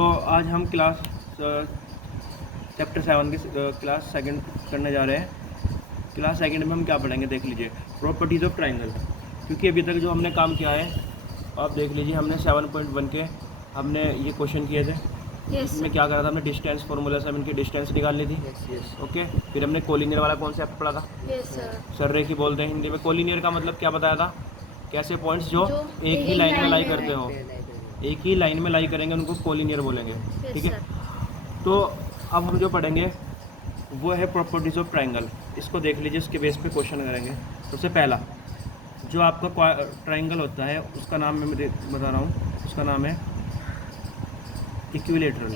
तो आज हम क्लास चैप्टर 7 की क्लास सेकंड करने जा रहे हैं। क्लास सेकंड में हम क्या पढ़ेंगे देख लीजिए, प्रॉपर्टीज़ ऑफ ट्राइंगल। क्योंकि अभी तक जो हमने काम किया है आप देख लीजिए, हमने 7.1 के हमने ये क्वेश्चन किए थे। इसमें क्या करा था हमने, डिस्टेंस फार्मूला से हम इनकी डिस्टेंस निकालनी थी। ओके, फिर हमने कोलिनियर वाला कॉन्सेप्ट पढ़ा था। सररेखी बोलते हैं हिंदी में। कोलिनियर का मतलब क्या बताया था, कैसे पॉइंट्स जो एक ही लाइन में लाई करते हो, एक ही लाइन में लाई करेंगे उनको कोलिनियर बोलेंगे। ठीक है, तो अब हम जो पढ़ेंगे वो है प्रॉपर्टीज़ ऑफ ट्राइंगल। इसको देख लीजिए, इसके बेस पे क्वेश्चन करेंगे। सबसे पहला जो आपका ट्राइंगल होता है उसका नाम मैं बता रहा हूँ, उसका नाम है इक्विलेटरल।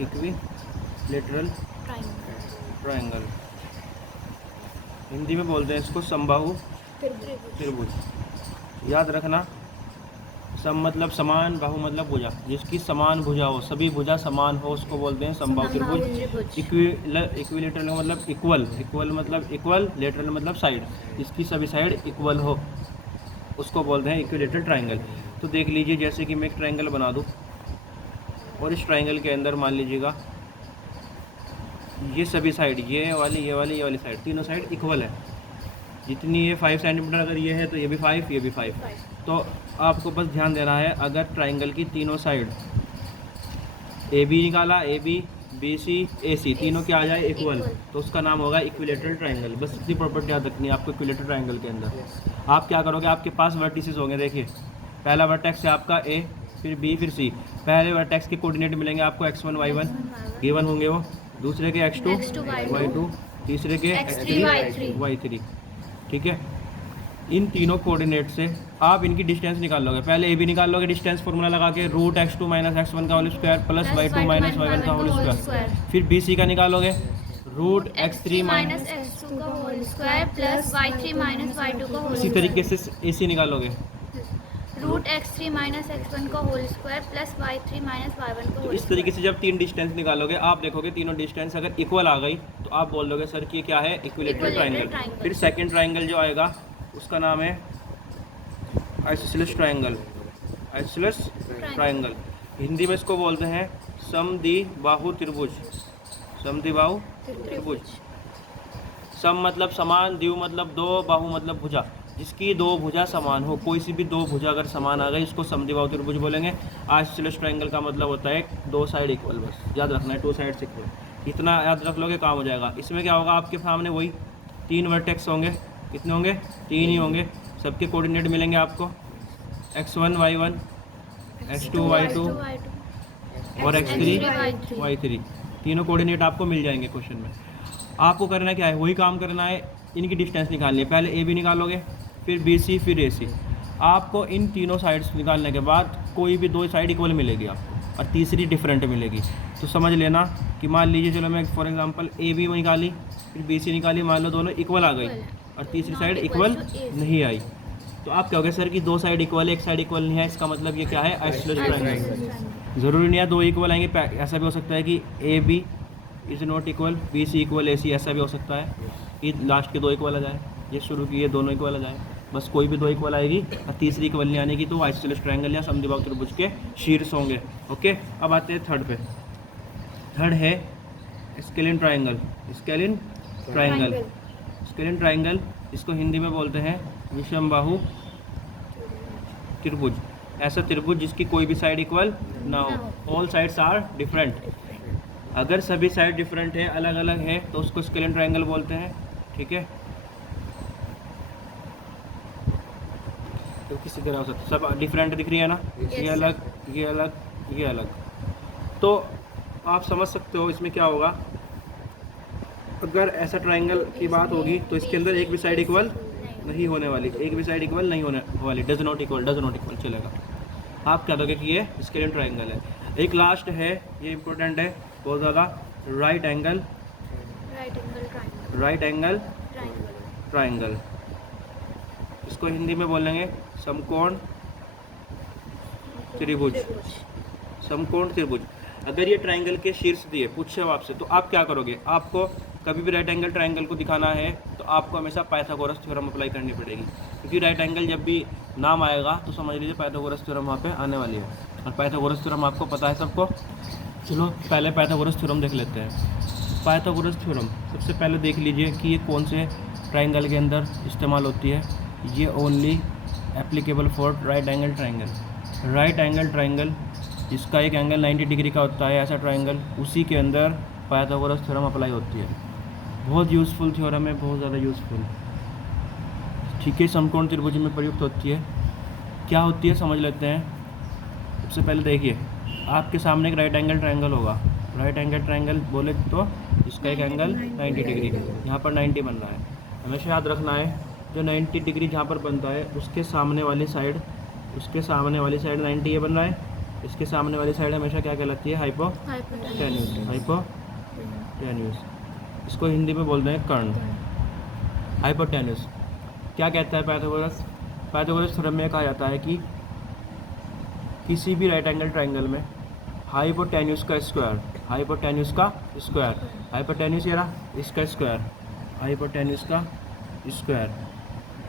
इक्विलेटरल ट्राइंगल, हिंदी में बोलते हैं इसको समबाहु त्रिभुज। याद रखना, सम मतलब समान, बाहु मतलब भुजा। जिसकी समान भुजा हो, सभी भुजा समान हो, उसको बोलते हैं समबाहु त्रिभुज। इक्विलेटरल का मतलब इक्वल, इक्वल मतलब इक्वल, लेटरल मतलब साइड। जिसकी सभी साइड इक्वल हो उसको बोलते हैं इक्विलेटरल ट्राइंगल। तो देख लीजिए, जैसे कि मैं एक ट्राइंगल बना दूँ और इस ट्राइंगल के अंदर मान लीजिएगा ये सभी साइड, ये वाली साइड, तीनों साइड इक्वल है। जितनी ये 5 सेंटीमीटर अगर ये है तो ये भी 5, ये भी 5। तो आपको बस ध्यान देना है, अगर ट्राइंगल की तीनों साइड ए बी निकाला, ए बी, बी सी, ए सी, तीनों के आ जाए इक्वल, तो उसका नाम होगा इक्विलेटरल ट्राइंगल। बस इतनी प्रॉपर्टी याद रखनी है आपको इक्विलेटरल ट्राइंगल के अंदर। आप क्या करोगे, आपके पास वर्टिसेस होंगे। देखिए, पहला वर्टेक्स है आपका ए, फिर बी, फिर सी। पहले वर्टेक्स के कोऑर्डिनेट मिलेंगे आपको x1 y1 गिवन होंगे वो, दूसरे के x2 y2, तीसरे के x3 y3। ठीक है, इन तीनों कोऑर्डिनेट से आप इनकी डिस्टेंस निकाल लोगे। पहले ए बी निकाल लोगे डिस्टेंस फार्मूला लगा के, रूट x2 माइनस x1 का whole square plus y2 minus y1 का होल स्क्वायर। फिर बी सी का निकालोगे, रूट x3 माइनस x2 का whole square plus y3 minus y2 का होल। इसी तरीके से ए सी निकालोगे, रूट x3 माइनस x1 का whole square plus y3 minus y1 का होल। इस तरीके से जब तीन डिस्टेंस निकालोगे, आप देखोगे तीनों डिस्टेंस अगर इक्वल आ गई तो आप बोल दोगे सर कि क्या है, इक्विलेटरल ट्राइंगल। फिर सेकंड ट्राइंगल जो आएगा उसका नाम है isosceles triangle. Isosceles triangle, Hindi में इसको बोलते हैं समद्विबाहु त्रिभुज। समद्विबाहु त्रिभुज, सम मतलब समान, द्वि मतलब दो, बाहु मतलब भुजा। जिसकी दो भुजा समान हो, कोई सी भी दो भुजा अगर समान आ गई इसको समद्विबाहु त्रिभुज बोलेंगे। आइसोसेलेस ट्राइंगल का मतलब होता है दो साइड इक्वल। बस याद रखना है, टू साइड्स इक्वल। इतना याद रख लोगे काम हो जाएगा। इसमें क्या होगा, आपके सामने वही तीन वर्टेक्स होंगे। कितने होंगे, तीन ही होंगे। सबके कोऑर्डिनेट मिलेंगे आपको, x1 y1, x2 y2 और x3 y3। तीनों कोऑर्डिनेट आपको मिल जाएंगे क्वेश्चन में। आपको करना क्या है, वही काम करना है, इनकी डिस्टेंस निकालनी है। पहले ए बी निकालोगे, फिर बी सी, फिर ए सी। आपको इन तीनों साइड्स निकालने के बाद कोई भी दो साइड इक्वल मिलेगी आपको और तीसरी डिफरेंट मिलेगी। तो समझ लेना कि मान लीजिए, चलो मैं फॉर एग्जांपल ए बी निकाली, फिर बी सी निकाली, मान लो दोनों इक्वल आ गई और तीसरी साइड इक्वल नहीं आई, तो आप कहोगे सर कि दो साइड इक्वल है, एक साइड इक्वल नहीं है, इसका मतलब ये क्या है, आइसोसेलेस ट्राइंगल। ज़रूरी नहीं है दो इक्वल आएंगे, ऐसा भी हो सकता है कि A B is not equal, B C equal A C, ऐसा भी हो सकता है कि लास्ट के दो इक्वल आ जाए, ये शुरू की ये दोनों इक्वल आ जाए। बस कोई भी दो इक्वल आएगी और तीसरी इक्वल नहीं आने की, तो आइसोसेलेस ट्राइंगल या समद्विबाहु त्रिभुज के शीर्ष होंगे। ओके, अब आते हैं थर्ड पे। थर्ड है scalene triangle. Scalene triangle, scalene triangle, इसको हिंदी में बोलते हैं विषमबाहु त्रिभुज। ऐसा त्रिभुज जिसकी कोई भी साइड इक्वल ना हो, ऑल साइड्स आर डिफरेंट। अगर सभी साइड डिफरेंट है, अलग अलग है, तो उसको स्केलिन ट्राइंगल बोलते हैं। ठीक है, तो किसी तरह हो सकता है, सब डिफरेंट दिख रही है ना, ये अलग, ये अलग, ये अलग। तो आप समझ सकते हो इसमें क्या होगा। अगर ऐसा ट्राइंगल की बात होगी तो इसके अंदर एक भी साइड इक्वल नहीं होने वाली, एक भी साइड इक्वल नहीं होने वाली, डज नॉट इक्वल चलेगा। आप क्या दोगे कि ये स्केलिन ट्राइंगल है। एक लास्ट है, ये इंपॉर्टेंट है बहुत ज़्यादा, राइट एंगल ट्राइंगल। इसको हिंदी में बोलेंगे समकोण त्रिभुज। समकोण त्रिभुज। अगर ये ट्राइंगल के शीर्ष दिए, पूछे हो आपसे, तो आप क्या करोगे, आपको कभी भी राइट एंगल ट्राइंगल को दिखाना है तो आपको हमेशा पाइथागोरस थ्योरम अप्लाई करनी पड़ेगी। क्योंकि राइट एंगल जब भी नाम आएगा तो समझ लीजिए पाइथागोरस थ्योरम वहाँ पे आने वाली है। और पाइथागोरस थ्योरम आपको पता है सबको। चलो पहले पाइथागोरस थ्योरम देख लेते हैं। पाइथागोरस थ्योरम सबसे पहले देख लीजिए कि ये कौन से ट्राइंगल के अंदर इस्तेमाल होती है। ये only applicable for right angle triangle. Right angle triangle जिसका एक एंगल 90 डिग्री का होता है, ऐसा ट्राइंगल, उसी के अंदर पाइथागोरस थ्योरम अप्लाई होती है। बहुत यूज़फुल थ्योरम है, बहुत ज़्यादा यूज़फुल। ठीक है, समकोण त्रिभुज में प्रयुक्त होती है। क्या होती है समझ लेते हैं। सबसे पहले देखिए, आपके सामने एक राइट एंगल ट्राइंगल होगा। राइट एंगल ट्राइंगल बोले तो इसका एक एंगल 90 डिग्री, यहाँ पर 90 बन रहा है। हमेशा याद रखना है जो 90 डिग्री जहाँ पर बनता है उसके सामने वाली साइड 90 ये बन रहा है। इसके सामने वाली साइड हमेशा क्या कहलाती है? हाइपोटेन्यूज। हाइपोटेन्यूज इसको हिंदी में बोलते हैं कर्ण। हाइपोटेन्यूज क्या कहता है पाइथागोरस? पाइथागोरस थ्योरम में कहा जाता है कि किसी भी राइट एंगल ट्राइंगल में हाइपोटेन्यूज का स्क्वायर, हाइपोटेन्यूज ये रहा, इसका स्क्वायर, हाइपोटेन्यूज का स्क्वायर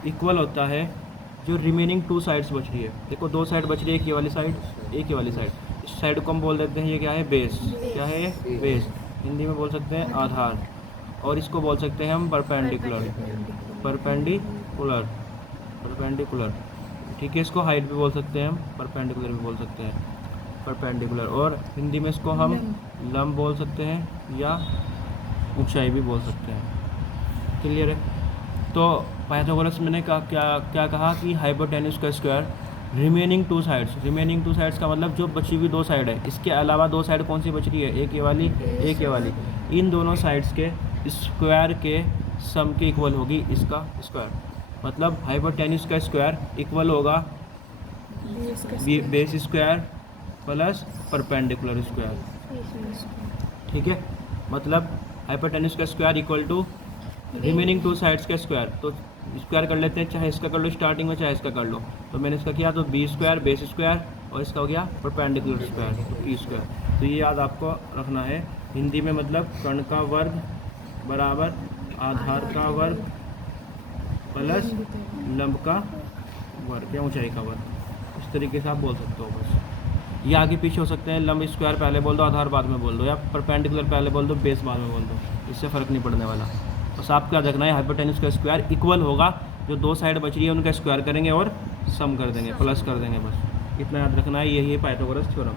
इक्वल होता है जो रिमेनिंग 2 साइड्स बच रही है। देखो 2 साइड बच रही है, एक ये वाली साइड, एक ये वाली साइड। इस साइड को हम बोल देते हैं ये क्या है? बेस। क्या है ये? बेस। हिंदी में बोल सकते हैं आधार, और इसको बोल सकते हैं हम परपेंडिकुलर। ठीक है, इसको हाइट भी बोल सकते हैं हम, परपेंडिकुलर भी बोल सकते हैं, परपेंडिकुलर। और हिंदी में इसको हम लंब बोल सकते हैं या ऊंचाई भी बोल सकते हैं। क्लियर है? तो पाइथागोरस मैंने क्या कहा कि हाइपोटेन्यूज का स्क्वायर रिमेनिंग 2 साइड्स का मतलब जो बची हुई 2 साइड है, इसके अलावा 2 साइड कौन सी बच रही है? एक ये वाली, एक ये वाली। इन दोनों साइड्स के स्क्वायर के सम के इक्वल होगी इसका स्क्वायर। मतलब हाइपोटेन्यूज का स्क्वायर इक्वल होगा base square plus perpendicular square. ठीक है, मतलब हाइपोटेन्यूज का square equal to remaining 2 sides का स्क्वायर। तो स्क्वायर कर लेते हैं, चाहे इसका कर लो स्टार्टिंग में, चाहे इसका कर लो। तो मैंने इसका किया तो बी स्क्वायर बेस स्क्वायर, और इसका हो गया परपेंडिकुलर स्क्वायर, तो पी स्क्वायर। तो ये याद आपको रखना है। हिंदी में मतलब कर्ण का वर्ग बराबर आधार का वर्ग प्लस लंब का वर्ग या ऊंचाई का वर्ग। इस तरीके से आप बोल सकते हो। बस ये आगे पीछे हो सकते हैं। लंब स्क्वायर पहले बोल दो, आधार बाद में बोल दो, या परपेंडिकुलर पहले बोल दो, बेस बाद में बोल दो, इससे फ़र्क नहीं पड़ने वाला। बस आपको याद रखना है हाइपोटेन्यूज का स्क्वायर इक्वल होगा जो 2 साइड बच रही है उनका स्क्वायर करेंगे और सम कर देंगे, प्लस कर देंगे। बस इतना याद रखना है। यही है पाइथागोरस थ्योरम।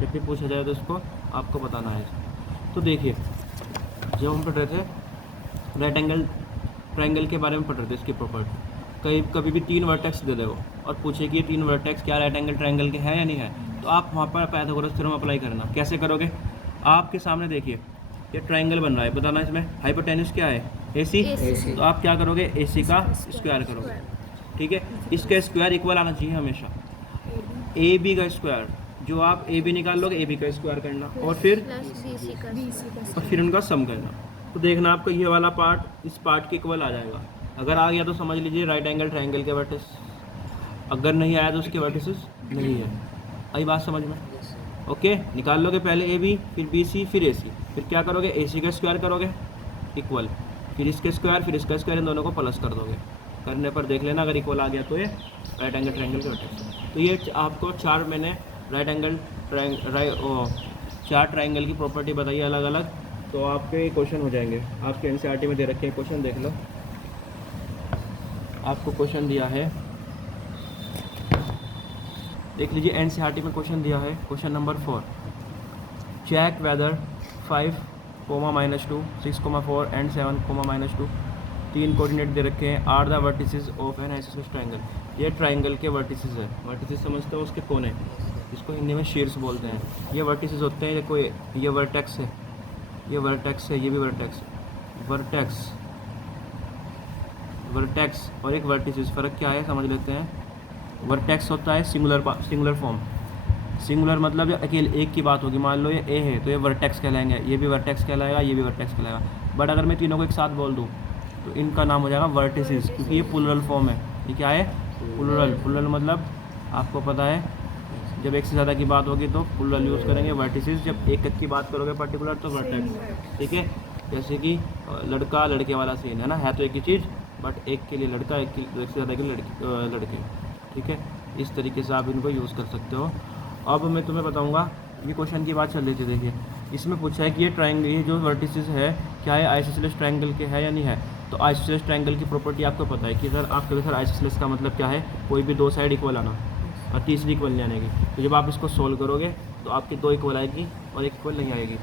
जब भी पूछा जाए तो इसको आपको बताना है। तो देखिए, जब हम पढ़ रहे थे राइट एंगल ट्राइंगल के बारे में पढ़ रहे थे, इसकी प्रॉपर्टी, कभी भी 3 वर्टेक्स दे दो और पूछे कि ये 3 वर्टेक्स क्या राइट एंगल ट्राइंगल के हैं या नहीं है, तो आप वहाँ पर पाइथागोरस थ्योरम अप्लाई करना। कैसे करोगे? आपके सामने देखिए ये ट्राइंगल बन रहा है, बताना इसमें हाइपोटेन्यूज क्या है? AC। तो आप क्या करोगे? AC का स्क्वायर करोगे। ठीक है, इसका स्क्वायर इक्वल आना चाहिए हमेशा। AB का स्क्वायर, जो आप AB निकाल लोगे AB का स्क्वायर करना, और फिर उनका सम करना। तो देखना आपका ये वाला पार्ट इस पार्ट के इक्वल आ जाएगा। अगर आ गया तो समझ लीजिए राइट एंगल ट्राइंगल के वर्टिस। अगर नहीं आया तो उसके वर्टिसेस नहीं है। आई बात समझ में? ओके, निकाल लोगे पहले AB, फिर BC, फिर AC। फिर क्या करोगे? AC का स्क्वायर करोगे इक्वल, फिर इसके स्क्वायर, फिर इसका स्क्वायर, इन दोनों को प्लस कर दोगे। करने पर देख लेना अगर इक्वल आ गया तो ये राइट एंगल ट्राइंगल के वर्टेक्स। तो ये आपको 4 मैंने राइट एंगल 4 ट्राइंगल की प्रॉपर्टी बताई है अलग अलग। तो आपके क्वेश्चन हो जाएंगे। आपके NCERT में दे रखे हैं क्वेश्चन, देख लो। आपको क्वेश्चन दिया है, देख लीजिए। NCERT में क्वेश्चन दिया है, question number 4, check whether 5, -2, 6, 4 and 7, -2 3 coordinate दे रखे हैं। Are the vertices of an isosceles triangle. ये ट्राइंगल के वर्टिसेस है। वर्टिसेस समझते हो? उसके कोने, इसको हिंदी में शीर्ष बोलते हैं। ये वर्टिसेस होते हैं। देखो ये वर्टेक्स है, ये वर्टेक्स है, ये भी वर्टेक्स, वर्टेक्स और एक वर्टिसेस। फ़र्क क्या है समझ लेते हैं। वर्टेक्स होता है सिंगुलर फॉर्म। सिंगुलर मतलब अकेले एक की बात होगी। मान लो ये A है तो ये वर्टेक्स कहलाएंगे, ये भी वर्टेक्स कहलाएगा, ये भी वर्टेक्स कहलाएगा। बट अगर मैं तीनों को एक साथ बोल दूँ तो इनका नाम हो जाएगा वर्टिसेस, क्योंकि ये प्लुरल फॉर्म है। ये क्या है? प्लुरल मतलब आपको पता है जब एक से ज़्यादा की बात होगी तो प्लुरल यूज़ करेंगे। वर्टिसेस जब एक की बात करोगे पर्टिकुलर तो वर्टेक्स। ठीक है, जैसे कि लड़का लड़के वाला सीन है ना, है तो एक ही चीज़ बट एक के लिए लड़का, एक से ज़्यादा के लिए लड़के। ठीक है, इस तरीके से आप इनको यूज़ कर सकते हो। अब मैं तुम्हें बताऊंगा, ये क्वेश्चन की बात चल रही थी। देखिए इसमें पूछा है कि ये ट्रायंगल, ये जो वर्टिसेस है क्या है आइसोसेलेस ट्रायंगल के है या नहीं है। तो आइसोसेलेस ट्रायंगल की प्रॉपर्टी आपको पता है कि अगर आप कभी सर आइसोसेलेस का मतलब क्या है, कोई भी दो साइड इक्वल आना और तीसरी इक्वल नहीं आने की। तो जब आप इसको सोल्व करोगे तो आपकी दो इक्वल आएगी और एक इक्वल नहीं आएगी।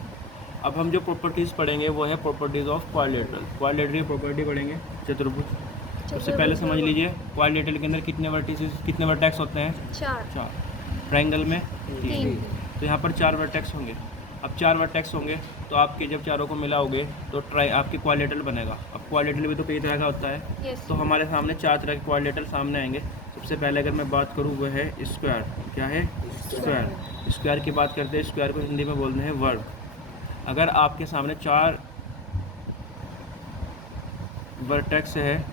अब हम जो प्रॉपर्टीज़ पढ़ेंगे वो है properties of quadrilateral. Quadrilateral property पढ़ेंगे चतुर्भुज। सबसे पहले समझ लीजिए क्वाड्रिलेटरल के अंदर कितने वर्टिसेस, कितने वर्टेक्स होते हैं? 4। ट्रायंगल में 3। तो यहाँ पर 4 वर्टेक्स होंगे। अब 4 वर्टेक्स होंगे तो आपके जब चारों को मिलाओगे तो आपकी क्वाड्रिलेटरल बनेगा। अब क्वाड्रिलेटरल भी तो कई तरह का होता है। तो हमारे सामने 4 तरह के क्वाड्रिलेटरल सामने आएंगे। सबसे पहले अगर मैं बात करूँ वह है स्क्वायर। क्या है? स्क्वायर। स्क्वायर की बात करते हैं। स्क्वायर को हिंदी में बोलते हैं वर्ग। अगर आपके सामने 4 वर्टेक्स है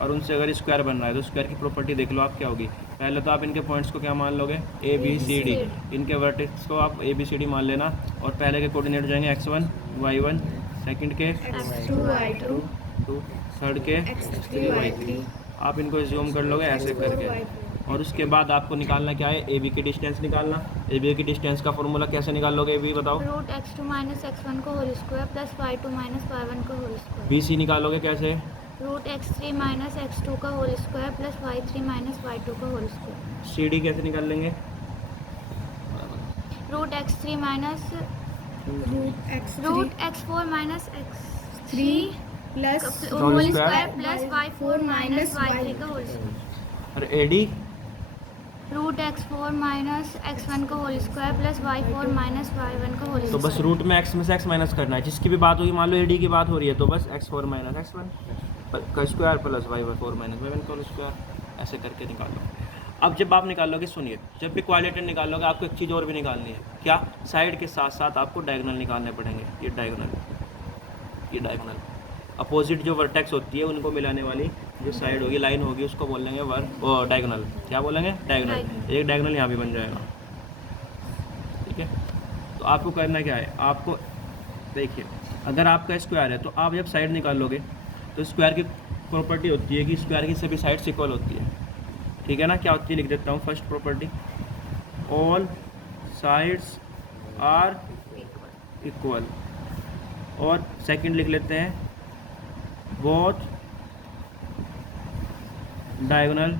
और उनसे अगर स्क्वायर बन रहा है तो स्क्वायर की प्रॉपर्टी देख लो आप क्या होगी। पहले तो आप इनके पॉइंट्स को क्या मान लोगे? A B C D. इनके वर्टेक्स को आप ए बी सी डी मान लेना और पहले के कोऑर्डिनेट हो जाएंगे x1 y1, सेकंड के x2 y2, थर्ड के x3 y3। आप इनको ज्यूम कर लोगे ऐसे करके। और उसके बाद आपको निकालना क्या है? ए बी की डिस्टेंस निकालना। ए बी की डिस्टेंस का फॉर्मूला कैसे निकाल लोगे? ए बी बताओ। रूट x2 माइनस x1 का whole square plus y2 minus y1 का होल स्क्वायर। बी सी निकालोगे कैसे? रूट x3 माइनस x2 का whole square plus y3 minus y2 का होल स्क्वायर। सी डी कैसे निकाल लेंगे? Root x3 minus root x4 minus x3 plus whole square plus y4 minus y3 का whole square. और A D? Root x4 minus x1 का whole square plus y4 minus y1 का whole तो square. Bus route में x में से x minus करना है। जिसकी भी बात होगी, मान लो एडी की बात हो रही है तो बस x4 माइनस x1 का square plus y4 minus y1 का स्क्वायर ऐसे करके निकालो। अब जब आप निकालोगे, सुनिए, जब भी क्वाड्रिलेटरल निकालोगे आपको एक चीज़ और भी निकालनी है। क्या? साइड के साथ साथ आपको डायगोनल निकालने पड़ेंगे। ये डायगोनल अपोजिट जो वर्टेक्स होती है उनको मिलाने वाली जो साइड होगी, लाइन होगी, उसको बोलेंगे डायगोनल। क्या बोलेंगे? डायगोनल। एक डायगोनल यहाँ भी बन जाएगा। ठीक है, तो आपको करना क्या है? आपको देखिए, अगर आपका स्क्वायर है तो आप जब साइड निकालोगे तो स्क्वायर की प्रॉपर्टी होती है कि स्क्वायर की सभी साइड्स इक्वल होती है। ठीक है ना? क्या होती है? लिख देता हूँ। First property, all sides are equal. और सेकंड लिख लेते हैं, both diagonal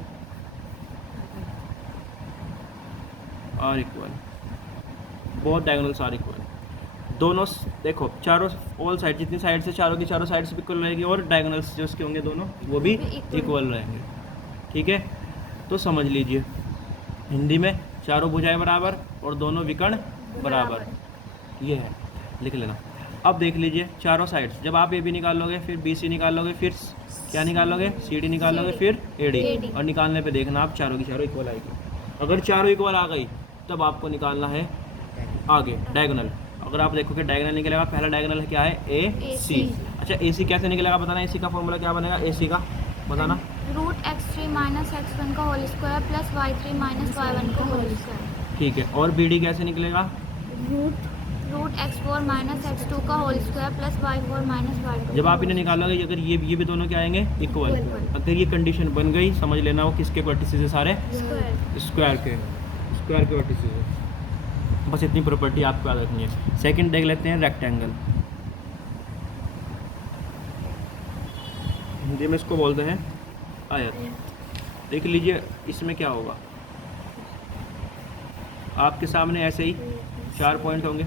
are equal. Both diagonals are equal. दोनों देखो, चारों ऑल साइड, जितनी साइड से चारों की चारों साइड से इक्वल रहेगी और डायगोनल्स जो उसके होंगे दोनों वो भी इक्वल रहेंगे। ठीक है, तो समझ लीजिए हिंदी में चारों भुजाएं बराबर और दोनों विकर्ण बराबर। ये है, लिख लेना। अब देख लीजिए चारों साइड्स, जब आप ए बी निकालोगे फिर बी सी निकालोगे फिर क्या निकालोगे? सी डी निकालोगे फिर ए डी। और निकालने पे देखना आप चारों की चारों इक्वल आएगी। अगर चारों इक्वल आ गई तब आपको निकालना है आगे डायगोनल। अगर आप देखोगे डायगोनल निकलेगा, पहला डायगोनल क्या है? ए सी। अच्छा, ए सी कैसे निकलेगा बताना। ए सी का फॉर्मूला क्या बनेगा? ए सी का बताना। रूट x3 माइनस x1 का whole square plus y3 minus y1 का होल स्क्वायर। ठीक है, और बी डी कैसे निकलेगा? रूट x4 माइनस x2 का whole square plus y4 minus y2। जब आप इन्हें निकालोगे, अगर ये भी दोनों क्या आएंगे? इक्वल। अगर ये कंडीशन बन गई, समझ लेना वो किसके वर्टिसेस है? सारे स्क्वायर के वर्टिसेस है। बस इतनी प्रॉपर्टी आपको याद रखनी है। सेकंड देख लेते हैं, रेक्टेंगल। हिंदी में इसको बोलते हैं आयत। देख लीजिए इसमें क्या होगा। आपके सामने ऐसे ही 4 पॉइंट होंगे,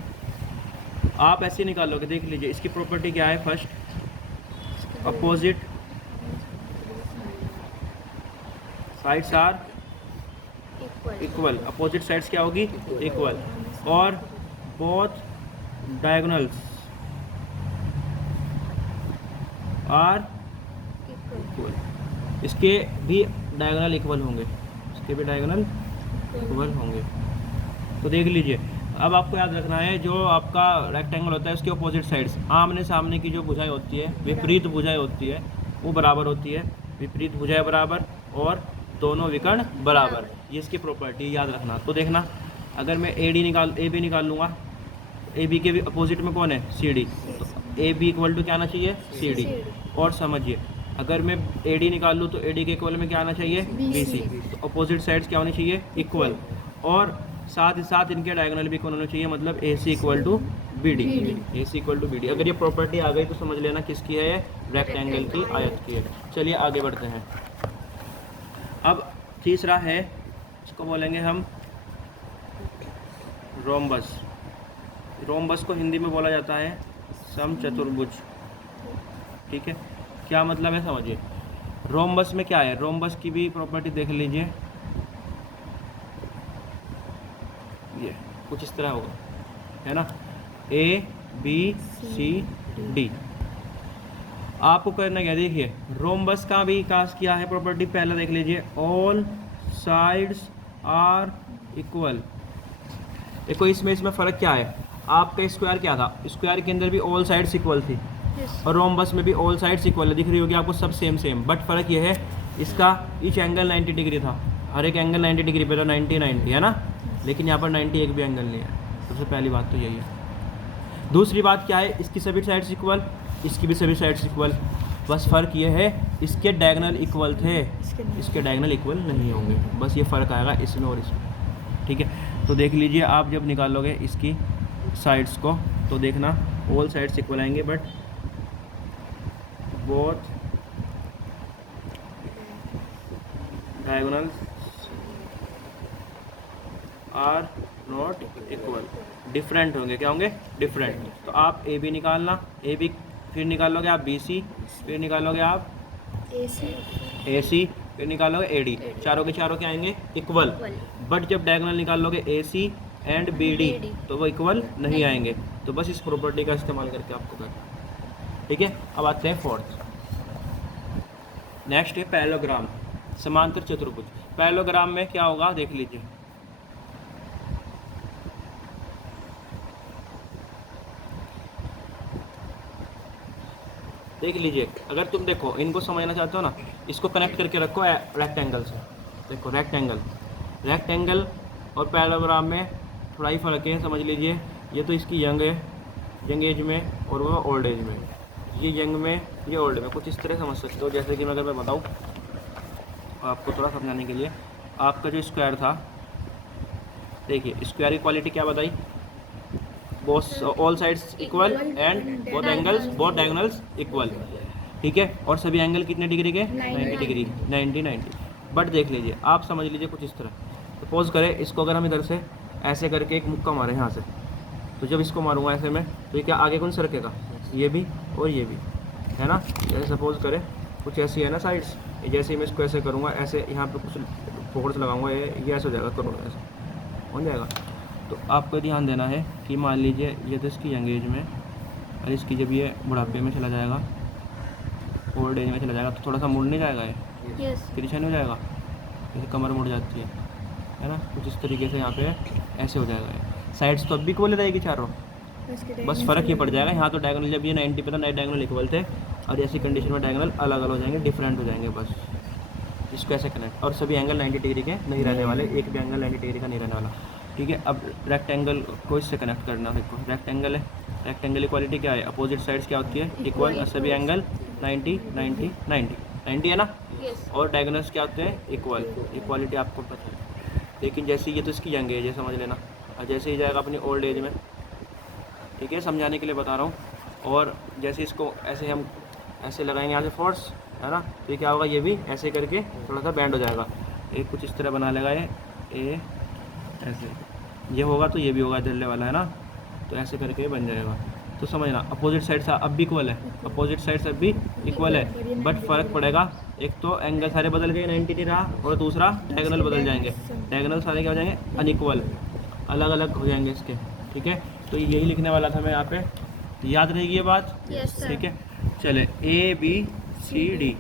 आप ऐसे ही निकालोगे। देख लीजिए इसकी प्रॉपर्टी क्या है? First, opposite sides are equal. Opposite sides क्या होगी? इक्वल। और बोथ डायगोनल्स आर इक्वल। इसके भी डायगोनल इक्वल होंगे, इसके भी डायगोनल इक्वल होंगे। तो देख लीजिए, अब आपको याद रखना है जो आपका रेक्टेंगल होता है उसके अपोजिट साइड्स, आमने सामने की जो भुजाएं होती है, विपरीत भुजाएं होती है, वो बराबर होती है। विपरीत भुजाएं बराबर और दोनों विकर्ण बराबर, ये इसकी प्रॉपर्टी याद रखना। तो देखना, अगर मैं ए बी निकाल लूँगा, ए बी के भी अपोजिट में कौन है? C D. तो ए बी इक्वल टू क्या आना चाहिए? C D. और समझिए, अगर मैं ए डी निकाल लूँ तो ए डी के इक्वल में क्या आना चाहिए? B C. तो अपोजिट साइड्स क्या होनी चाहिए? इक्वल। और साथ ही साथ इनके डायगोनल भी इक्वल होने चाहिए, मतलब A C equal to B D, A C equal to B D. अगर ये प्रॉपर्टी आ गई तो समझ लेना किसकी है, रेक्टेंगल की, आयत की है। चलिए आगे बढ़ते हैं। अब तीसरा है, इसको बोलेंगे हम रोम्बस। रोम्बस को हिंदी में बोला जाता है समचतुर्भुज। ठीक है, क्या मतलब है समझिए। रोम्बस में क्या है, रोम्बस की भी प्रॉपर्टी देख लीजिए, ये कुछ इस तरह होगा, है ना, ए बी सी डी। आपको करना क्या, देखिए रोम्बस का भी विकास किया है प्रॉपर्टी, पहला देख लीजिए, ऑल साइड्स आर इक्वल। देखो इसमें फ़र्क क्या है, आपका स्क्वायर क्या था, स्क्वायर के अंदर भी ऑल साइड्स इक्वल थी, और रोम्बस में भी ऑल साइड्स इक्वल है, दिख रही होगी आपको सब सेम। बट फ़र्क ये है, इसका ईच एंगल 90 डिग्री था, हर एक एंगल 90 डिग्री पे, तो 90 है ना, लेकिन यहाँ पर 90 एक भी एंगल नहीं है। सबसे पहली बात तो यही है। दूसरी बात क्या है, इसकी सभी साइड्स इक्वल, इसकी भी सभी साइड्स इक्वल, बस फ़र्क ये है इसके डायगोनल इक्वल थे, इसके डायगोनल इक्वल नहीं होंगे, बस ये फ़र्क आएगा इसमें और इसमें। ठीक है, तो देख लीजिए आप जब निकालोगे इसकी साइड्स को तो देखना ऑल साइड्स इक्वल आएंगे, but both diagonals are not equal, different होंगे। क्या होंगे, डिफरेंट। तो आप ए बी निकालना, ए बी, फिर निकालोगे आप बी सी, फिर निकालोगे आप ए सी, फिर निकालोगे ए डी, चारों के चारों क्या आएंगे, इक्वल। बट जब डायगोनल निकालोगे ए सी एंड बी डी तो वो इक्वल नहीं आएंगे। तो बस इस प्रॉपर्टी का इस्तेमाल करके आपको करना। ठीक है, अब आते हैं फोर्थ। नेक्स्ट है पैरेललोग्राम, समांतर चतुर्भुज। पैरेललोग्राम में क्या होगा देख लीजिए, देख लीजिए, अगर तुम देखो इनको समझना चाहते हो ना, इसको कनेक्ट करके रखो रेक्टेंगल से। देखो रेक्टेंगल और पैरेललोग्राम में थोड़ा ही फ़र्क है, समझ लीजिए। ये तो इसकी यंग है, यंग एज में, और वो ओल्ड एज में। ये यंग में, ये ओल्ड में, कुछ इस तरह समझ सकते हो। जैसे कि अगर मैं बताऊँ आपको थोड़ा समझाने के लिए, आपका जो स्क्वायर था, देखिए स्क्वायर की क्वालिटी क्या बताई, all sides equal and both diagonals equal. ठीक है, और सभी एंगल कितने डिग्री के, 90 डिग्री, 90। बट देख लीजिए, आप समझ लीजिए कुछ इस तरह, सपोज करें इसको अगर हम इधर से ऐसे करके एक मुक्का मारें यहाँ से, तो जब इसको मारूंगा ऐसे में, तो ये क्या आगे कौन सरकेगा, ये भी और ये भी, है ना। जैसे सपोज करें कुछ ऐसी है ना साइड्स, जैसे मैं इसको ऐसे करूँगा, ऐसे यहाँ पे कुछ फोर्स लगाऊंगा, ये ऐसे हो जाएगा, करो ऐसे हो जाएगा। तो आपको ध्यान देना है कि मान लीजिए ये तो इसकी यंग एज में, और इसकी जब ये बुढ़ापे में चला जाएगा, ओल्ड एज में चला जाएगा, तो थोड़ा सा मुड़ नहीं जाएगा, ये तिरछा नहीं हो जाएगा, जैसे कमर मुड़ जाती है ना, कुछ इस तरीके से यहाँ पे ऐसे हो जाएगा। ये साइड्स तो अब भी इक्वल रहेगी चारों, बस फ़र्क ये पड़ जाएगा, यहाँ तो डायगोनल जब ये 90 पे था, नए डायगोनल इक्वल थे, और ऐसी कंडीशन में डायगोनल अलग अलग हो जाएंगे, डिफरेंट हो जाएंगे। बस इसको ऐसे कनेक्ट, और सभी एंगल 90 डिग्री के नहीं रहने वाले, एक भी एंगल 90 डिग्री का नहीं रहने वाला। ठीक है, अब रेक्टेंगल को इससे कनेक्ट करना। देखो रेक्टेंगल है, रेक्टेंगल इक्वालिटी क्या है, अपोजिट साइड्स क्या होती है, इक्वल, और सभी एंगल 90 है ना, और डायगोनल्स क्या होते हैं, इक्वल। इक्वालिटी आपको पता है। लेकिन जैसे ये तो इसकी यंग एज है, समझ लेना, और जैसे ही जाएगा अपनी ओल्ड एज में, ठीक है, समझाने के लिए बता रहा हूँ। और जैसे इसको ऐसे हम ऐसे लगाएंगे यहाँ से फोर्स, है ना, तो ये क्या होगा, ये भी ऐसे करके थोड़ा सा बैंड हो जाएगा, एक कुछ इस तरह बना लेगा ये ऐसे, ये होगा तो ये भी होगा जलने वाला, है ना, तो ऐसे करके बन जाएगा। तो समझना, अपोजिट साइड्स अब भी इक्वल है, अपोजिट साइड्स अब भी इक्वल है, बट फ़र्क पड़ेगा, एक तो एंगल सारे बदल गए, 90 नहीं रहा, और दूसरा डायगोनल बदल जाएंगे, डायगोनल सारे क्या हो जाएंगे, अनइक्वल, अलग अलग हो जाएंगे इसके। ठीक है, तो यही लिखने वाला था मैं यहाँ पे, याद रहेगी ये बात। ठीक है, चले ए बी सी डी,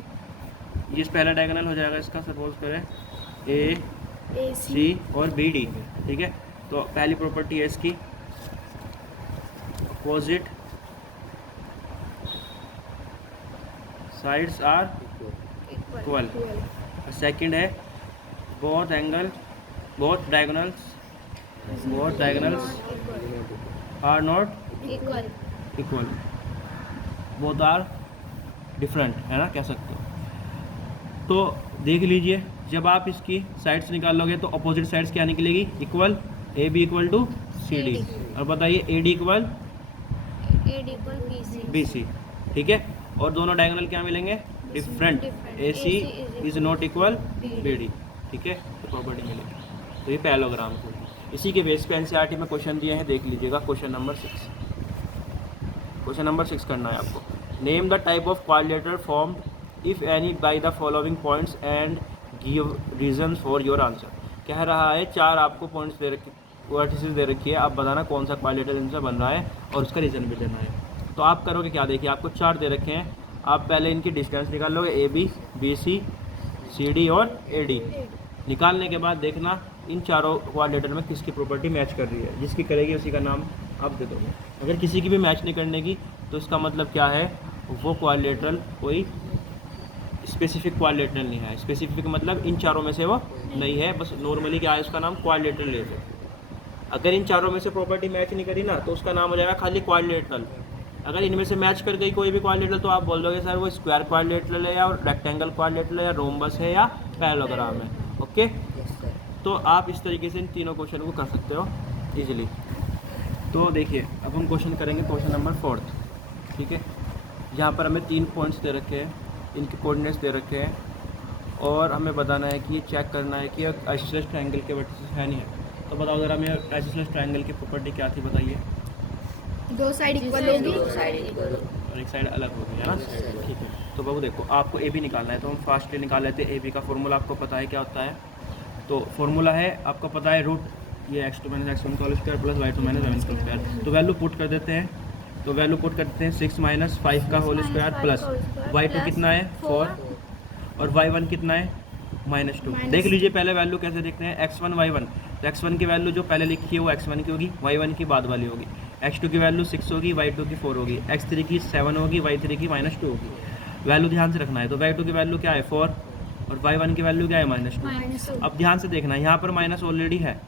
ये पहला डायगोनल हो जाएगा इसका, सपोज करें ए सी और बी डी। ठीक है, तो पहली प्रॉपर्टी है इसकी, opposite sides are equal. Second है both diagonals are not equal, both are different, है ना, कह सकते हो। तो देख लीजिए, जब आप इसकी साइड्स निकाल लोगे तो अपोजिट साइड्स क्या निकलेगी, equal. A B equal to C D, और बताइए A D equal AD equal BC। B C, ठीक है। और दोनों डायगोनल क्या मिलेंगे? Different. A C is not equal B D, ठीक है, तो प्रॉपर्टी मिलेगी। तो ये पैरेललोग्राम को, इसी के बेस पे एनसीईआरटी में क्वेश्चन दिए हैं, देख लीजिएगा। क्वेश्चन नंबर 6, क्वेश्चन नंबर 6 करना है आपको। Name the type of quadrilateral formed if any by the following points and give reason for your answer. कह रहा है 4 आपको पॉइंट्स दे रखे, वर्टिसेस दे रखी है, आप बताना कौन सा क्वाड्रिलेटरल इनसे बन रहा है और उसका रीज़न भी देना है। तो आप करोगे क्या, देखिए आपको 4 दे रखे हैं, आप पहले इनकी डिस्टेंस निकाल लोगे, A B, B C, C D और ए डी। निकालने के बाद देखना इन चारों क्वाड्रिलेटरल में किसकी प्रॉपर्टी मैच कर रही है, जिसकी करेगी उसी का नाम आप दे दोगे। अगर किसी की भी मैच नहीं करने की तो इसका मतलब क्या है, वो क्वाड्रिलेटरल कोई स्पेसिफिक क्वाड्रिलेटरल नहीं है। स्पेसिफिक मतलब इन चारों में से वो नहीं है, बस नॉर्मली क्या है उसका नाम क्वाड्रिलेटरल ले लो। अगर इन चारों में से प्रॉपर्टी मैच नहीं करी ना तो उसका नाम हो जाएगा खाली क्वाड्रिलेटरल। अगर इनमें से मैच कर गई कोई भी क्वाड्रिलेटरल तो आप बोल दोगे सर वो स्क्वायर क्वाड्रिलेटरल है या रेक्टेंगल क्वाड्रिलेटरल है या रोम्बस है या पैरेललोग्राम है। ओके, तो आप इस तरीके से इन तीनों क्वेश्चन को कर सकते हो इजीली। तो देखिए अब हम क्वेश्चन करेंगे क्वेश्चन नंबर 4, ठीक है। यहाँ पर हमें 3 पॉइंट्स दे रखे हैं, इनके कोऑर्डिनेट्स दे रखे हैं और हमें बताना है कि ये चेक करना है कि आइसोसेलेस ट्रायंगल के वर्टिसेस है नहीं है। तो बताओ ज़रा हमें आइसोसेलेस ट्रायंगल की प्रॉपर्टी क्या थी, बताइए। 2 साइड इक्वल होगी और एक साइड अलग होगी, है ना, ठीक है। तो बाबू देखो आपको ए बी निकालना है, तो हम फास्टली निकाल लेते हैं। ए बी का फॉर्मूला आपको पता है क्या होता है, तो फॉर्मूला है आपको पता है रूट ये x2 - x1 का whole square plus y2 - y1 का स्क्वायर। तो वैल्यू पुट कर देते हैं, तो वैल्यू पुट करते हैं 6 - 5 का होल स्क्वायर प्लस y2 कितना है 4 और y1 कितना है -2। देख लीजिए पहले वैल्यू कैसे देखते हैं, x1 y1, तो x1 की वैल्यू जो पहले लिखी है वो x1 की होगी, y1 की बाद वाली होगी, x2 की वैल्यू 6 होगी, y2 की 4 होगी, x3 की 7 होगी, y3 की -2 होगी। वैल्यू ध्यान से रखना है, तो y2 की वैल्यू क्या है 4 और y1 की वैल्यू क्या है -2। अब ध्यान से देखना है यहाँ पर माइनस ऑलरेडी है,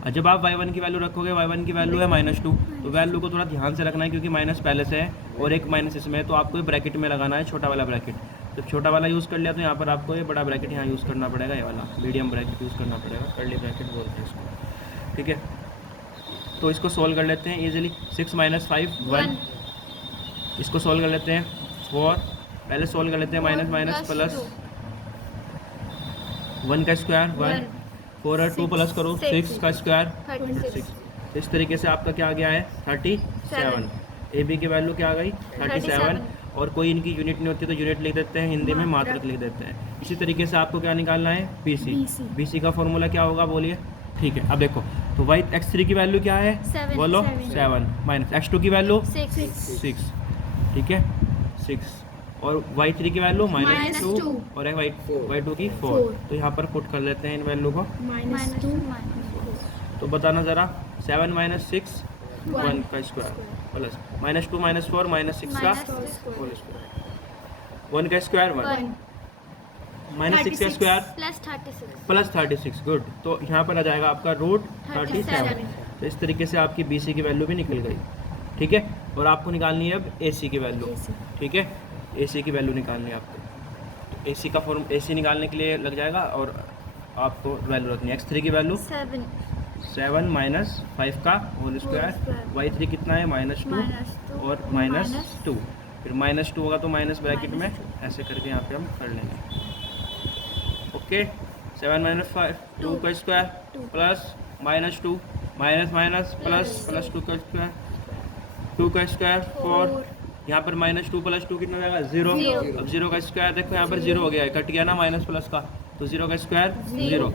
और जब आप y1 की वैल्यू रखोगे y1 की वैल्यू है -2, तो वैल्यू को थोड़ा ध्यान से रखना है क्योंकि माइनस पहले से है और एक माइनस इसमें है, तो आपको ब्रैकेट में लगाना है छोटा वाला ब्रैकेट। जब छोटा वाला यूज़ कर लिया तो यहाँ पर आपको ये बड़ा ब्रैकेट यहाँ यूज़ करना पड़ेगा, ये वाला मीडियम ब्रैकेट यूज़ करना पड़ेगा, कर्ली ब्रैकेट बोलते हैं इसको, ठीक है। तो इसको सोल्व कर लेते हैं ईजिली। 6 - 5 1, इसको सोल्व कर लेते हैं 4, पहले सोल्व कर लेते हैं माइनस प्लस 1 का स्क्वायर 1, 4 और 2 प्लस करो 6 का स्क्वायर 6। इस तरीके से आपका क्या आ गया है 37। ए बी की वैल्यू क्या आ गई 37, और कोई इनकी यूनिट नहीं होती तो यूनिट लिख देते हैं, हिंदी में मात्रक लिख देते हैं। इसी तरीके से आपको क्या निकालना है बी सी। बी सी का फॉर्मूला क्या होगा बोलिए, ठीक है। अब देखो तो वाई x3 की वैल्यू क्या है बोलो 7 माइनस x2 की वैल्यू 6, ठीक है 6, और y3 की वैल्यू -2 और y2 की 4। तो यहाँ पर पुट कर लेते हैं इन वैल्यू को, तो बताना ज़रा 7 - 6 1 का स्क्वायर प्लस -2 - 4 -6 का होल स्क्वायर 1 का स्क्वायर 1 -6 का स्क्वायर प्लस 36। गुड, तो यहाँ पर आ जाएगा आपका रूट 37। तो इस तरीके से आपकी बी सी की वैल्यू भी निकल गई, ठीक है। और आपको निकालनी है अब ए सी की वैल्यू, ठीक है। ए सी की वैल्यू निकालनी है आपको, तो ए सी का फॉर्म ए सी निकालने के लिए लग जाएगा और आपको वैल्यू रखनी है x3 की वैल्यू 7 - 5 का होल स्क्वायर, y3 कितना है -2 और -2, फिर -2 होगा तो माइनस ब्रैकेट में ऐसे करके यहाँ पे हम कर लेंगे। ओके 7 - 5 2 का स्क्वायर प्लस -2 माइनस प्लस 2 का स्क्वायर 2 का स्क्वायर 4, यहाँ पर -2 + 2 कितना हो जाएगा 0। अब 0 का स्क्वायर देखो यहाँ पर 0 हो गया है, कट गया ना माइनस प्लस का, तो 0 का स्क्वायर 0,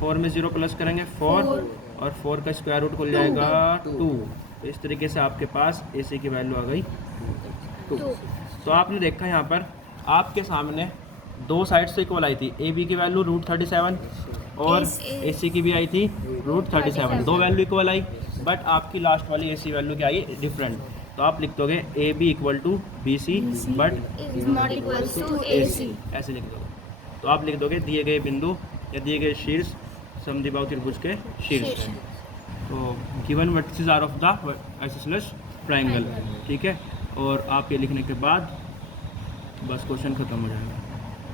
4 में 0 प्लस करेंगे 4 और 4 का स्क्वायर रूट खुल जाएगा 2। तो इस तरीके से आपके पास ए सी की वैल्यू आ गई 2। तो आपने देखा यहाँ पर आपके सामने दो साइड से इक्वल आई थी, ए बी की वैल्यू √37 और ए सी की भी आई थी √37, दो वैल्यू इक्वल आई, बट आपकी लास्ट वाली ए सी वैल्यू क्या आई डिफरेंट। तो आप लिख दोगे A B equal to B C but not equal to A C, ऐसे लिख दोगे। तो आप लिख दोगे दिए गए बिंदु या दिए गए शीर्ष समद्विबाहु त्रिभुज के शीर्ष हैं। तो given vertices are of the isosceles triangle, ठीक है। और आप ये लिखने के बाद बस क्वेश्चन खत्म हो जाएगा।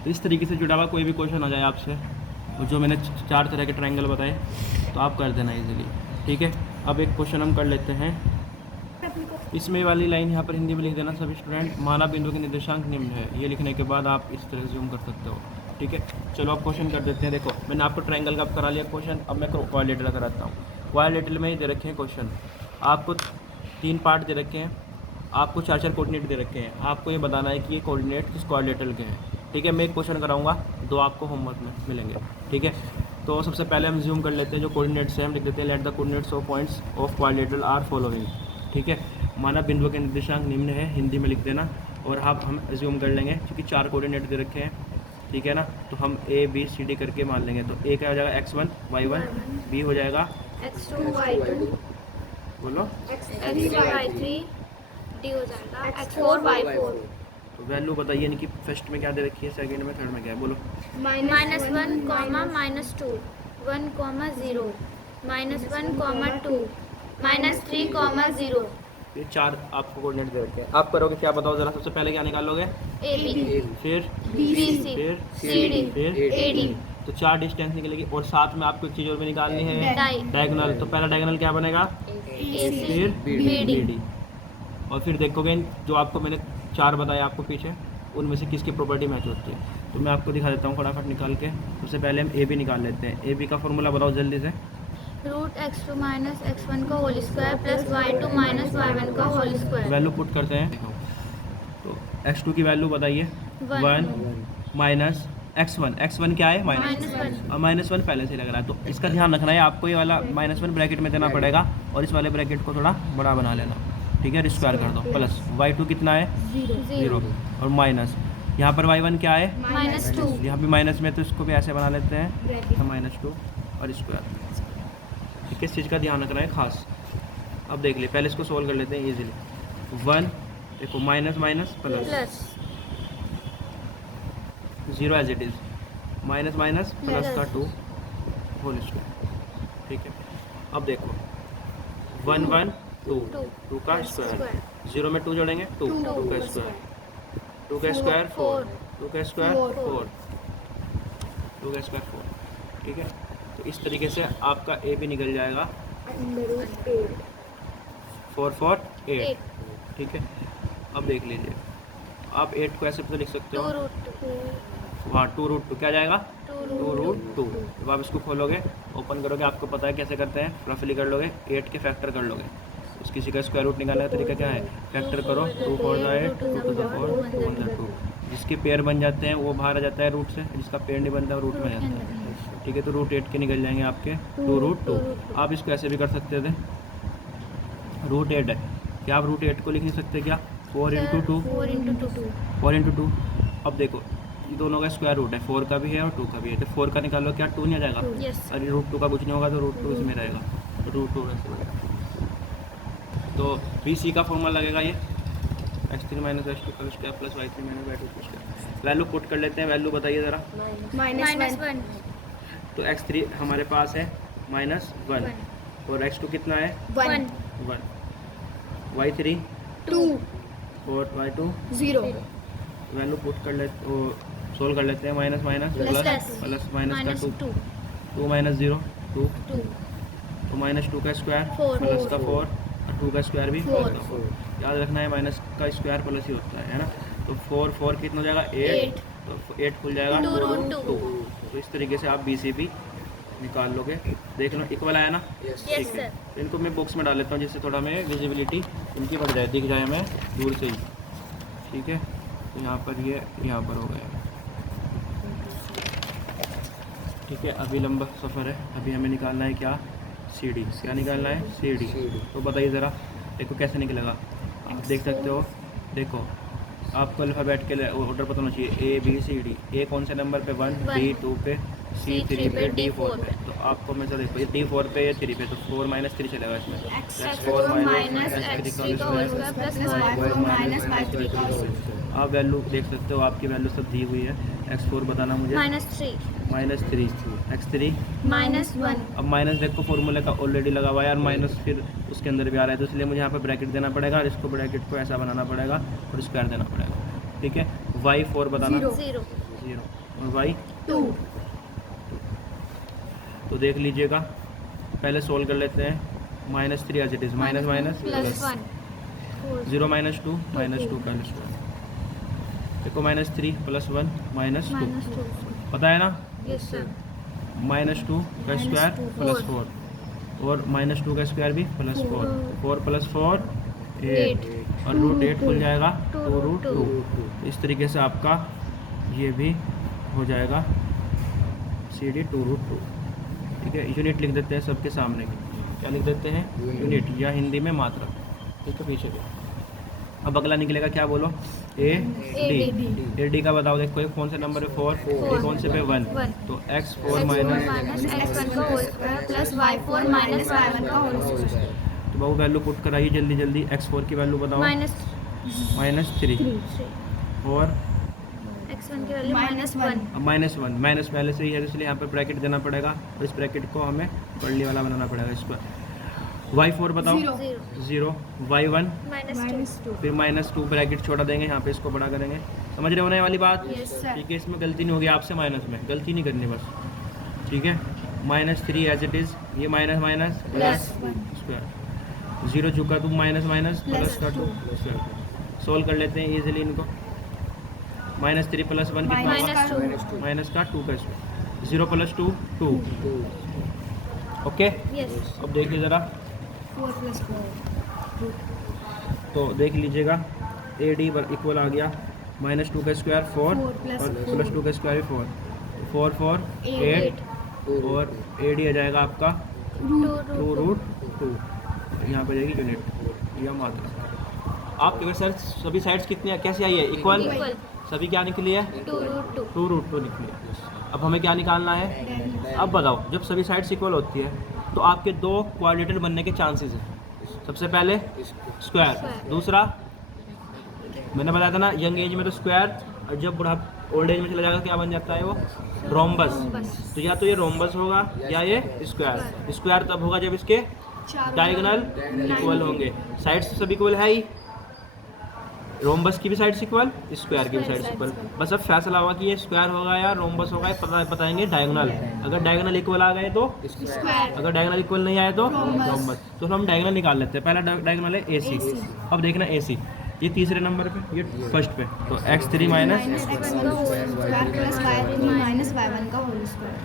तो इस तरीके से जुड़ा हुआ कोई भी क्वेश्चन आ जाए आपसे, और जो मैंने 4 तरह के ट्रायंगल बताए तो आप कर देना इजीली। ठीक है, अब एक क्वेश्चन हम कर लेते हैं। इसमें वाली लाइन यहाँ पर हिंदी में लिख देना सभी स्टूडेंट। माना बिंदु के निर्देशांक निम्न है, ये लिखने के बाद आप इस तरह जूम कर सकते हो। ठीक है, चलो अब क्वेश्चन कर देते हैं। देखो मैंने आपको ट्रायंगल का करा लिया क्वेश्चन, अब मैं क्वाड्रिलेटरल कराता हूँ। क्वाड्रिलेटरल में ही दे रखे हैं क्वेश्चन, आपको 3 पार्ट दे रखे हैं, आपको 4 कोऑर्डिनेट दे रखे हैं, आपको ये बताना है कि ये कोऑर्डिनेट किस क्वाड्रिलेटरल के हैं। ठीक है, मैं एक क्वेश्चन कराऊंगा, 2 आपको होमवर्क में मिलेंगे। ठीक है, तो सबसे पहले हम जूम कर लेते हैं, जो कोऑर्डिनेट्स हैं हम लिख देते हैं, let the coordinates of points of quadrilateral are following. ठीक है, माना बिंदु के निर्देशांक निम्न है, हिंदी में लिख देना, और आप हम ज्यूम कर लेंगे क्योंकि 4 कोऑर्डिनेट दे रखे हैं। ठीक है ना, तो हम A B C D करके मान लेंगे। तो A क्या हो जाएगा x1 y1, B हो जाएगा x2 y2, बोलो x3 y3, D हो जाएगा x4 y4। तो वैल्यू बताइए इनकी, फर्स्ट में क्या दे रखी है, सेकंड में, थर्ड में क्या है, बोलो। -1, -2, 1, 0, -1, 2, -3, 0। ये 4 आपको कोऑर्डिनेट दे रखे हैं। आप करोगे क्या बताओ ज़रा, सबसे पहले क्या निकालोगे, AB, फिर BC, फिर CD, फिर AD। तो 4 डिस्टेंस निकलेगी, और साथ में आपको एक चीज़ और भी निकालनी है, डाई। डायगोनल। तो पहला डायगोनल क्या बनेगा, AC, फिर BD। BD। और फिर देखोगे जो आपको मैंने 4 बताए आपको पीछे, उनमें से किसकी प्रॉपर्टी मैच होती है। तो मैं आपको दिखा देता हूँ फटाफट निकाल के। सबसे पहले हम AB निकाल लेते हैं। AB का फॉर्मूला बताओ जल्दी से। √x2 - x1 का whole square plus y2 - y1 का होल स्क्वायर। वैल्यू पुट करते हैं, तो x2 की वैल्यू बताइए, 1 माइनस x1 क्या है, -1 पहले से लग रहा है, तो इसका ध्यान रखना है आपको, ये वाला -1 ब्रैकेट में देना पड़ेगा, और इस वाले ब्रैकेट को थोड़ा बड़ा बना लेना। ठीक है, स्क्वायर कर दो, प्लस y2 कितना है, 0, और माइनस यहाँ पर y1 क्या है, -2। यहाँ भी माइनस में, तो इसको भी ऐसे बना लेते हैं, -2 और स्क्वायर। ठीक है, इस चीज़ का ध्यान रखना है खास। अब देख लिए, पहले इसको सोल्व कर लेते हैं इजीली। 1 देखो, minus plus, 0 as it is, minus plus का 2 होल स्क्वायर। ठीक है, अब देखो 1 1 2 का स्क्वायर, 0 में 2 जोड़ेंगे, 2 का स्क्वायर, 2 का स्क्वायर 4, 2 का स्क्वायर 4, 2 का स्क्वायर 4। ठीक है, तो इस तरीके से आपका A भी निकल जाएगा, 4 4 8। ठीक है, अब देख लीजिए, आप 8 को ऐसे तो लिख सकते हो, वहाँ 2√2 क्या जाएगा, 2√2। जब आप इसको खोलोगे, ओपन करोगे, आपको पता है कैसे करते हैं, रफली कर लोगे, 8 के फैक्टर कर लोगे। उस किसी का स्क्वायर रूट निकालने का तरीका क्या है, फैक्टर करो, 2 4 8, 2 to the 4, 2 1 2। जिसके पेयर बन जाते हैं वो बाहर आ जाता है रूट से, जिसका पेयर नहीं बनता वो रूट में जाता है। ठीक है, तो √8 के निकल जाएंगे आपके 2√2। आप इसको ऐसे भी कर सकते थे, √8 है, क्या आप √8 को लिख नहीं सकते क्या, 4 × 2, 4 × 2। अब देखो ये दोनों का स्क्वायर रूट है, 4 का भी है और 2 का भी है, तो 4 का निकालो, क्या 2 नहीं आ जाएगा, अरे √2 का कुछ नहीं होगा, तो √2 इसमें रहेगा, √2 ऐसे बनेगा। तो BC का फॉर्मूला लगेगा ये, x3 - x2 का स्क्वायर प्लस y3 - y2 का स्क्वायर। वैल्यू पुट कर लेते हैं, वैल्यू बताइए ज़रा। -1, तो x3 हमारे पास है -1, और x2 कितना है, 1, 1, y3 2, और y2 0। वैल्यू पुट कर लेते, वो सोल्व कर लेते हैं, माइनस प्लस माइनस का 2 - 0 2, तो -2 का स्क्वायर 4, प्लस का 4, और 2 का स्क्वायर भी 4 का 4। याद रखना है माइनस का स्क्वायर प्लस ही होता है ना। तो 4 4 कितना हो जाएगा, 8, तो 8 खुल जाएगा 2√2। तो इस तरीके से आप BC भी निकाल लोगे। देख लो इक्वल आया ना, यस सर। तो इनको मैं बॉक्स में डाल लेता हूँ, जिससे थोड़ा हमें विजिबिलिटी इनकी बढ़ जाए, दिख जाए हमें दूर से ही। ठीक है, तो यहाँ पर ये यहाँ पर हो गया। ठीक है, अभी लंबा सफ़र है, अभी हमें निकालना है क्या, CD। क्या निकालना है, CD। तो बताइए ज़रा, देखो कैसे निकलेगा, आप देख सकते हो। देखो आपको अल्फ़ाबेट के ऑर्डर पता होना चाहिए, A B C D। A कौन से नंबर पे, 1, D 2 पे, C 3 पे, D 4 पे। तो आपको मैं तो देखो ये D 4 पे, ये 3 पे, तो 4 - 3 चलेगा इसमें, x4 - x3 का whole square plus y4 - y3। आप वैल्यू देख सकते हो, आपकी वैल्यू सब दी हुई है। x4 बताना मुझे, -3, -3, x3 -1। अब माइनस देखो फॉर्मूले का ऑलरेडी लगा हुआ है यार, माइनस फिर उसके अंदर भी आ रहा है, तो इसलिए मुझे यहाँ पे ब्रैकेट देना पड़ेगा, और इसको ब्रैकेट को ऐसा बनाना पड़ेगा और स्क्वायर देना पड़ेगा। ठीक है, y4 बताना, 0, और y 2। तो देख लीजिएगा, पहले सोल्व कर लेते हैं। -3 as it is, minus minus plus 1 0 -2 -2 का स्क्वायर। देखो -3 + 1 -2 -2 पता है ना, यस सर -2 का स्क्वायर +4 और -2 का स्क्वायर भी +4, 4 + 4 8 और √8 खुल जाएगा 2√2। इस तरीके से आपका ये भी हो जाएगा CD 2√2। ठीक है, यूनिट लिख देते हैं सबके सामने की, क्या लिख देते हैं, यूनिट, या हिंदी में मात्रा। ठीक है, पीछे भी। अब अगला निकलेगा, क्या बोलो, AD का बताओ। देखो ये कौन सा नंबर है, 4, ये कौन से पे 1, तो x4 माइनस x1 का whole square plus y4 minus y1 का होल स्क्वायर तो बाबू वैल्यू पुट कराइए जल्दी जल्दी। x4 की वैल्यू बताओ, -3 और x1 की वैल्यू -1 अब -1, माइनस पहले से ही है इसलिए यहाँ पे ब्रैकेट देना पड़ेगा और इस ब्रैकेट को हमें कर्ली वाला बनाना पड़ेगा इसको। y4 बताओ 0, y1 -2 फिर -2 ब्रैकेट छोड़ा देंगे, यहाँ पे इसको बड़ा करेंगे। समझ रहे होने वाली बात, Yes, sir. ठीक है, इसमें गलती नहीं होगी आपसे, माइनस में गलती नहीं करनी बस। ठीक है, -3 एज इट इज़, ये माइनस माइनस प्लस स्क्वायर, 0 चुका तो माइनस माइनस प्लस का 2 स्क्वायर। सोल्व कर लेते हैं इजीली इनको। -3 + 1 कितना होगा, माइनस का 2 का स्क्वायर, 0 + 2 2। ओके, यस अब देखिए ज़रा, 4 + 4 तो देख लीजिएगा AD इक्वल आ गया -2 का स्क्वायर 4 और +2 का स्क्वायर 4, 4 4 8 और AD आ जाएगा आपका 2√2। यहाँ पे जाएगी यूनिट या मात्रा। आपके पास सर सभी साइड्स कितनी कैसे आई है, इक्वल, सभी क्या निकली है, 2√2 निकली है। अब हमें क्या निकालना है, अब बताओ, जब सभी साइड्स इक्वल होती है तो आपके दो क्वाड्रेटर बनने के चांसेस हैं। सबसे पहले स्क्वायर, दूसरा मैंने बताया था ना यंग एज में तो स्क्वायर, और जब बुढ़ा ओल्ड एज में चला जाएगा क्या बन जाता है वो, रोम्बस। तो या तो ये रोम्बस होगा या ये स्क्वायर। स्क्वायर तब होगा जब इसके डायगोनल इक्वल होंगे। साइड्स सब इक्वल है ही, रोम्बस की भी साइड्स इक्वल, स्क्वायर की भी साइड्स इक्वल। बस अब फैसला होगा कि ये स्क्वायर होगा या रोम्बस होगा, ये बताएंगे डायगोनल। अगर डायगोनल इक्वल आ गए तो स्क्वायर, अगर डायगोनल इक्वल नहीं आए तो रोम्बस। तो हम डायगोनल निकाल लेते हैं। पहला डायगोनल है AC। अब देखना AC, ये तीसरे नंबर पे, ये फर्स्ट पे, तो x3 माइनस x1 का whole square plus y3 minus y1 का होल स्क्वायर।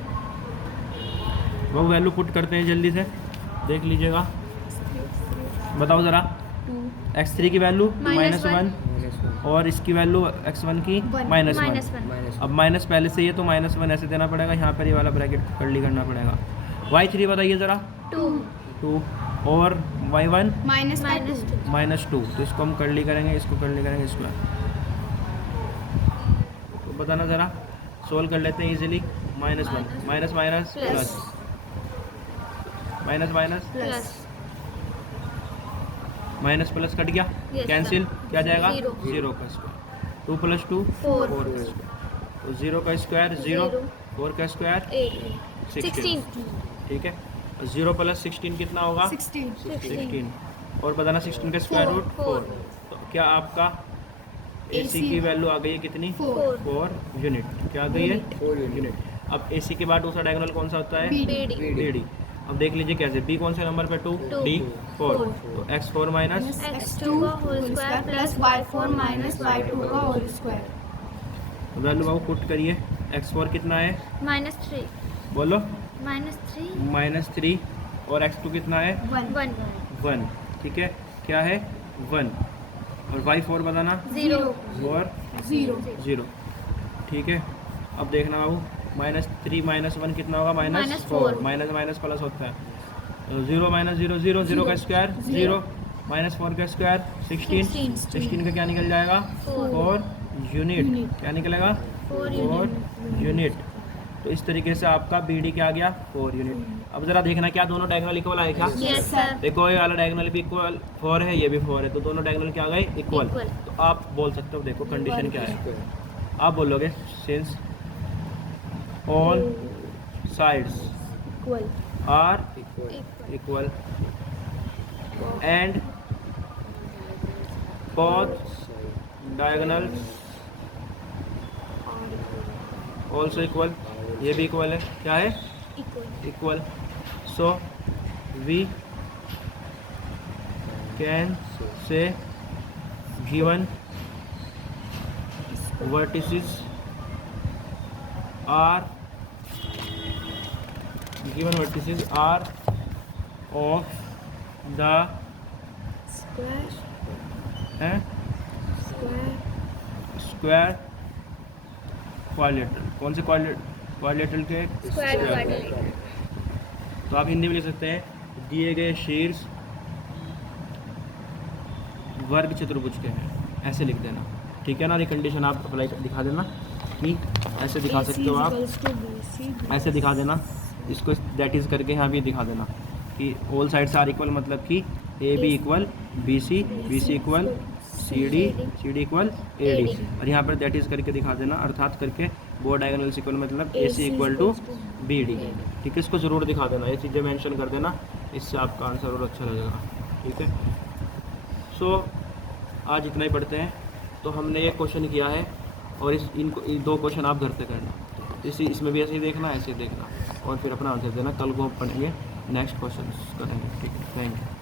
वो वैल्यू पुट करते हैं जल्दी से, देख लीजिएगा, बताओ ज़रा। x3 की वैल्यू -1 और इसकी वैल्यू x1 की -1। अब माइनस पहले से ही है तो -1 ऐसे देना पड़ेगा, यहाँ पर ये वाला ब्रैकेट कर्ली करना पड़ेगा। y3 बताइए ज़रा, 2 और y1 -2, तो इसको हम कर्ली करेंगे, इसको कर्ली करेंगे, इसको तो बताना ज़रा, सोल्व कर लेते हैं easily. -1 minus minus plus, minus minus minus plus cut गया, कैंसिल, क्या जाएगा, 0 का स्क्वायर, 2 + 2 4 का स्क्वायर, तो 0 का स्क्वायर 0, 4 का स्क्वायर 16। ठीक है, 0 + 16 कितना होगा, 16 और बताना 16 का स्क्वायर रूट 4। तो क्या आपका AC की वैल्यू आ गई है कितनी, 4 यूनिट। क्या आ गई है, 4 यूनिट। अब AC के बाद दूसरा डायगोनल कौन सा होता है, BD। अब देख लीजिए कैसे, B कौन से नंबर पे, 2, D 4, तो x4 माइनस x2 का whole square plus y4 minus y2 का होल स्क्वायर। वैल्यू बाबू पुट करिए, x4 कितना है, -3 बोलो, -3 और x2 कितना है, 1। ठीक है, क्या है, 1 और y4 बताना 0 और 0। ठीक है, अब देखना बाबू, -3 -1 कितना होगा, -4, माइनस माइनस प्लस होता है, 0 - 0 0, 0 का स्क्वायर 0, -4 का स्क्वायर 16 का क्या निकल जाएगा, 4 यूनिट। क्या निकलेगा, 4 यूनिट। तो इस तरीके से आपका BD क्या आ गया, 4 यूनिट। अब ज़रा देखना क्या दोनों डायगोनल इक्वल आए क्या, यस सर। देखो ये वाला डायगोनल भी इक्वल 4 है, ये भी 4 है, तो दोनों डायगोनल क्या आ गए, इक्वल। तो आप बोल सकते हो, देखो कंडीशन क्या है, आप बोलोगे since all sides are equal and both diagonals also equal, ये भी इक्वल है, क्या है, equal. So we can say given vertices are of the square quadrilateral। कौन से क्वाड्रिलेटरल के? Square quadrilateral. तो आप हिंदी में लिख सकते हैं दिए गए शीर्ष वर्ग चतुर्भुज के हैं, ऐसे लिख देना। ठीक है ना, ये कंडीशन आप अप्लाई दिखा देना कि ऐसे दिखा सकते हो आप, ऐसे दिखा देना इसको, दैट इज़ करके यहाँ भी दिखा देना कि ऑल साइड्स आर इक्वल, मतलब कि A B equal B C equal C D equal A D, और यहाँ पर दैट इज़ करके दिखा देना, अर्थात करके बोर्ड डायगोनल्स इक्वल मतलब A C equal to B D. ठीक है, इसको ज़रूर दिखा देना, ये चीज़ें मेंशन कर देना, इससे आपका आंसर और अच्छा लगेगा। ठीक है, सो आज इतना ही पढ़ते हैं। तो हमने ये क्वेश्चन किया है और इनको 2 क्वेश्चन आप घर पे करना, इसमें भी ऐसे ही देखना, ऐसे ही देखना और फिर अपना आंसर देना। कल को हम पढ़ेंगे, नेक्स्ट क्वेश्चन करेंगे। ठीक है, थैंक यू।